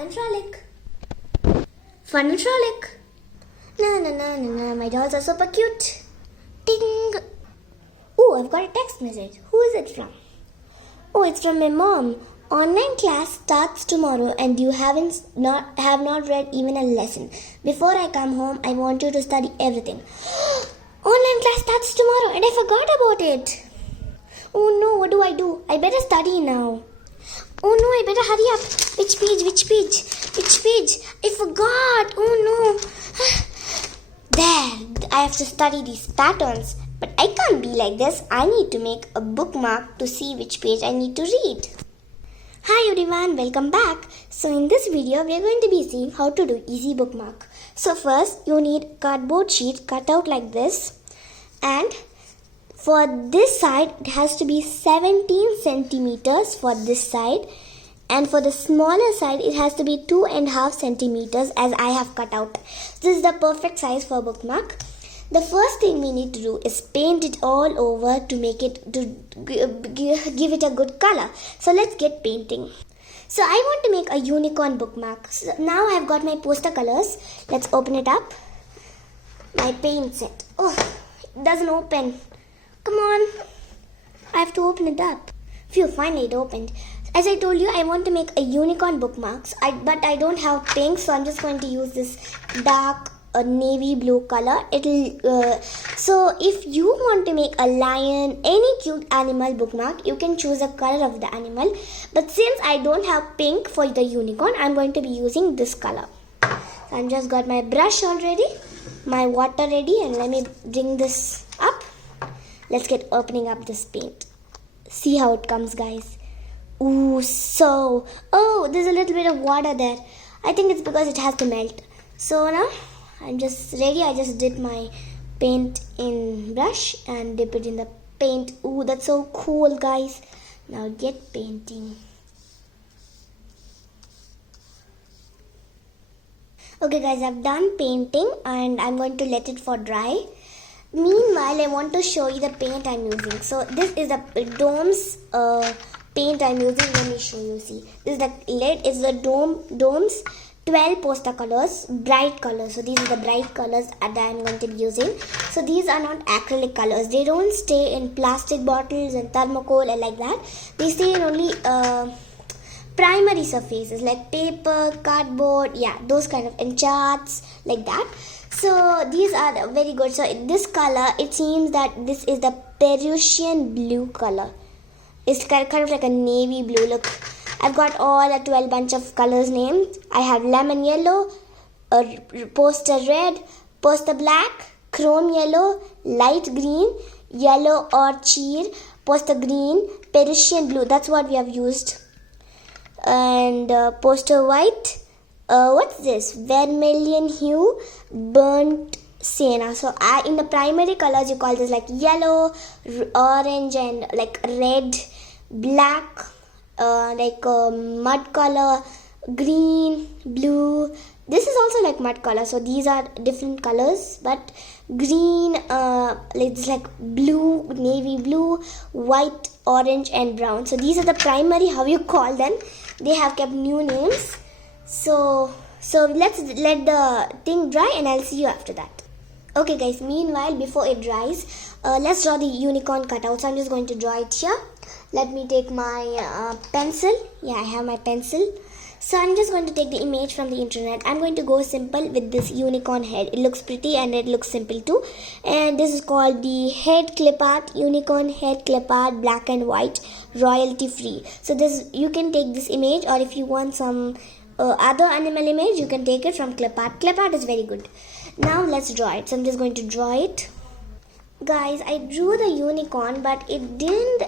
and frolic. Fun and frolic. Na na na na na. My dolls are super cute. Ding. Oh, I've got a text message. Who is it from? Oh, it's from my mom. Online class starts tomorrow and you have not read even a lesson. Before I come home, I want you to study everything. Online class starts tomorrow and I forgot about it. Oh no, what do I do? I better study now. Oh no, I better hurry up. Which page? I forgot. Oh no. There, I have to study these patterns. But I can't be like this. I need to make a bookmark to see which page I need to read. Hi everyone, welcome back. So in this video, we are going to be seeing how to do easy bookmark. So first, you need cardboard sheet cut out like this. And for this side, it has to be 17 centimeters for this side. And for the smaller side, it has to be 2.5 centimeters as I have cut out. This is the perfect size for bookmark. The first thing we need to do is paint it all over to make it, to give it a good color. So let's get painting. So I want to make a unicorn bookmark. So now I've got my poster colors. Let's open it up. My paint set. Oh, it doesn't open. Come on. I have to open it up. Phew, finally it opened. As I told you, I want to make a unicorn bookmarks. But I don't have pink, so I'm just going to use this dark navy blue color. So if you want to make a lion, any cute animal bookmark, you can choose a color of the animal. But since I don't have pink for the unicorn, I'm going to be using this color. So I've just got my brush already, my water ready, and let me bring this up. Let's get opening up this paint. See how it comes, guys. Ooh, there's a little bit of water there. I think it's because it has to melt. So now I'm just ready. I just dip my paint in brush and dip it in the paint. Ooh, that's so cool, guys. Now get painting. Okay, guys, I've done painting and I'm going to let it for dry. Meanwhile, I want to show you the paint I'm using. So this is the dome's paint I'm using. Let me show you. See, this is the lid. It's the dome's 12 poster colors, bright colors. So these are the bright colors that I'm going to be using. So these are not acrylic colors. They don't stay in plastic bottles and thermocol and like that. They stay in only primary surfaces like paper, cardboard, those kind of, and charts like that. So these are very good. So in this color, it seems that this is the Perusian blue color. It's kind of like a navy blue look. I've got all a 12 bunch of colors named. I have lemon yellow, poster red, poster black, chrome yellow, light green, yellow orchid, poster green, Perusian blue. That's what we have used. And poster white. What's this? Vermilion hue, burnt sienna. So in the primary colors, you call this like yellow, orange, and like red, black, like mud color, green, blue. This is also like mud color. So these are different colors, but green, it's like blue, navy blue, white, orange, and brown. So these are the primary, how you call them. They have kept new names. So let's let the thing dry and I'll see you after that. Okay, guys, meanwhile, before it dries, let's draw the unicorn cutout. So I'm just going to draw it here. Let me take my pencil. Yeah, I have my pencil. So I'm just going to take the image from the internet. I'm going to go simple with this unicorn head. It looks pretty and it looks simple too. And this is called the head clip art, unicorn head clip art, black and white, royalty free. So this, you can take this image, or if you want some other animal image, you can take it from clip art. Clip art is very good. Now let's draw it. So I'm just going to draw it. Guys, I drew the unicorn, but it didn't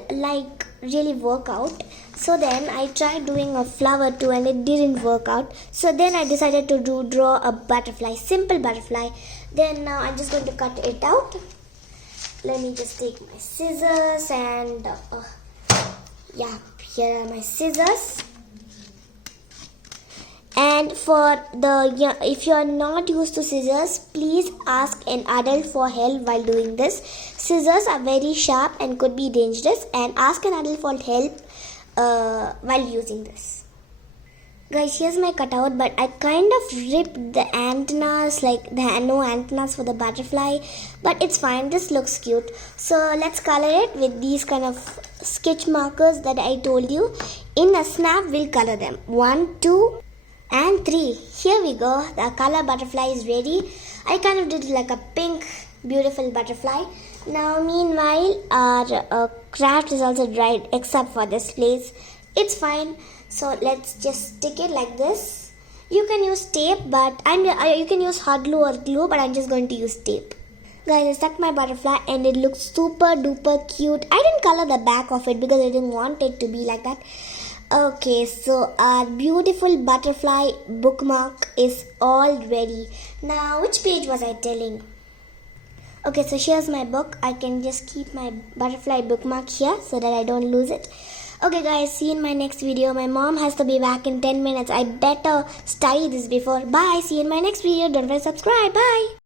really work out. So then I tried doing a flower too and it didn't work out. So then I decided to draw a butterfly, simple butterfly. Then now I'm just going to cut it out. Let me just take my scissors and here are my scissors. And for if you are not used to scissors, please ask an adult for help while doing this. Scissors are very sharp and could be dangerous, and ask an adult for help while using this. Guys, here's my cutout, but I kind of ripped the antennas, like no antennas for the butterfly, but it's fine. This looks cute. So let's color it with these kind of sketch markers that I told you. In a snap, we'll color them. 1, 2, and 3. Here we go. The color butterfly is ready. I kind of did like a pink, beautiful butterfly. Now, meanwhile, our craft is also dried except for this place. It's fine. So let's just stick it like this. You can use tape, but you can use hot glue or glue, but I'm just going to use tape. Guys, I stuck my butterfly and it looks super duper cute. I didn't color the back of it because I didn't want it to be like that. Okay, so our beautiful butterfly bookmark is all ready. Now, which page was I telling? Okay, so here's my book. I can just keep my butterfly bookmark here so that I don't lose it. Okay guys, see you in my next video. My mom has to be back in 10 minutes. I better study this before. Bye. See you in my next video. Don't forget to subscribe. Bye.